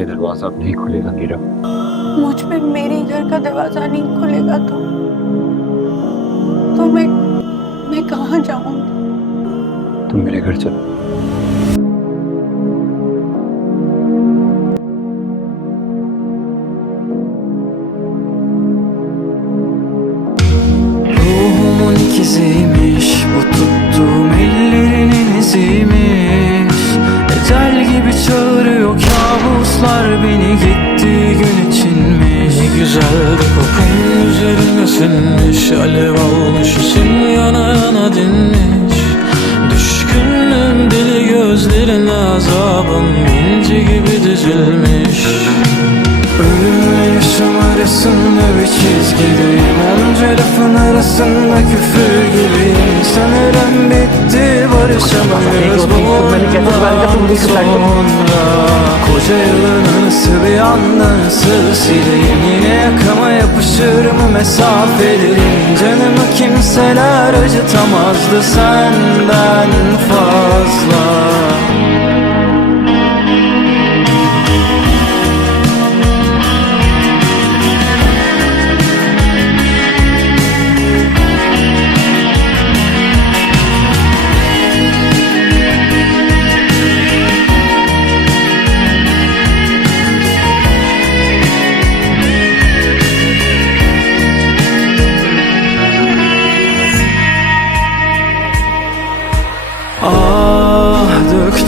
ये दरवाज़ा अब नहीं खुलेगा मीरा मुझ पे मेरे घर का दरवाज़ा नहीं खुलेगा तो तो मैं मैं कहाँ जाऊँ? तुम मेरे घर चलो। Ruhumun ikiziymiş kabuslar Beni gittiği gün içinmiş. Ne güzel de kokun üzerine sinmiş. Alev almış için yana yana dinmiş. Düşkünlüğüm deli gözlerine azabım inci gibi dizilmiş. Ölümle yaşam arasında bir çizgideyim Onca lafın arasında küfür gibiyim Sanırım bitti barışamayız bundan sonra Koca yılın anısı bir anda nasıl sileyim Yine yakama yapışır mı mesafelerin? Canımı kimseler acıtamazdı senden fazla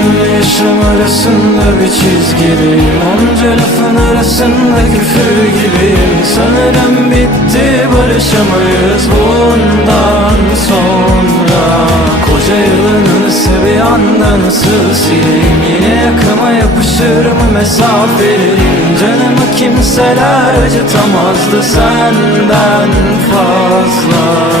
Ölümle yaşam arasında bir çizgideyim Onca lafın arasında küfür gibiyim. Sanırım bitti barışamayız bundan sonra. Koca yılın anısı bir anda nasıl sileyim? Yine yakama yapışır mı mesafelerin Canımı kimseler acıtamazdı senden fazla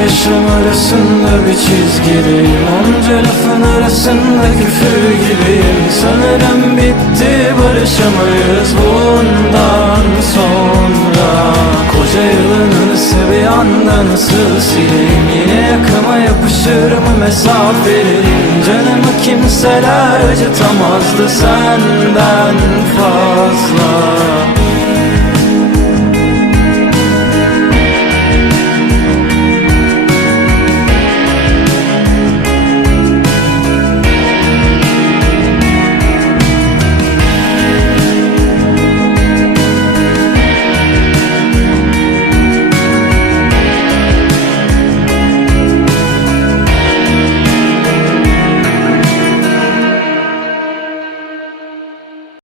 yaşam arasında bir çizgideyim Onca lafın arasında küfür gibiyim. Sanırım bitti barışamayız bundan sonra. Koca yılın anısı bir anda nasıl sileyim Yine yakama yapışır mı mesafelerin Canımı kimseler acıtamazdı senden fazla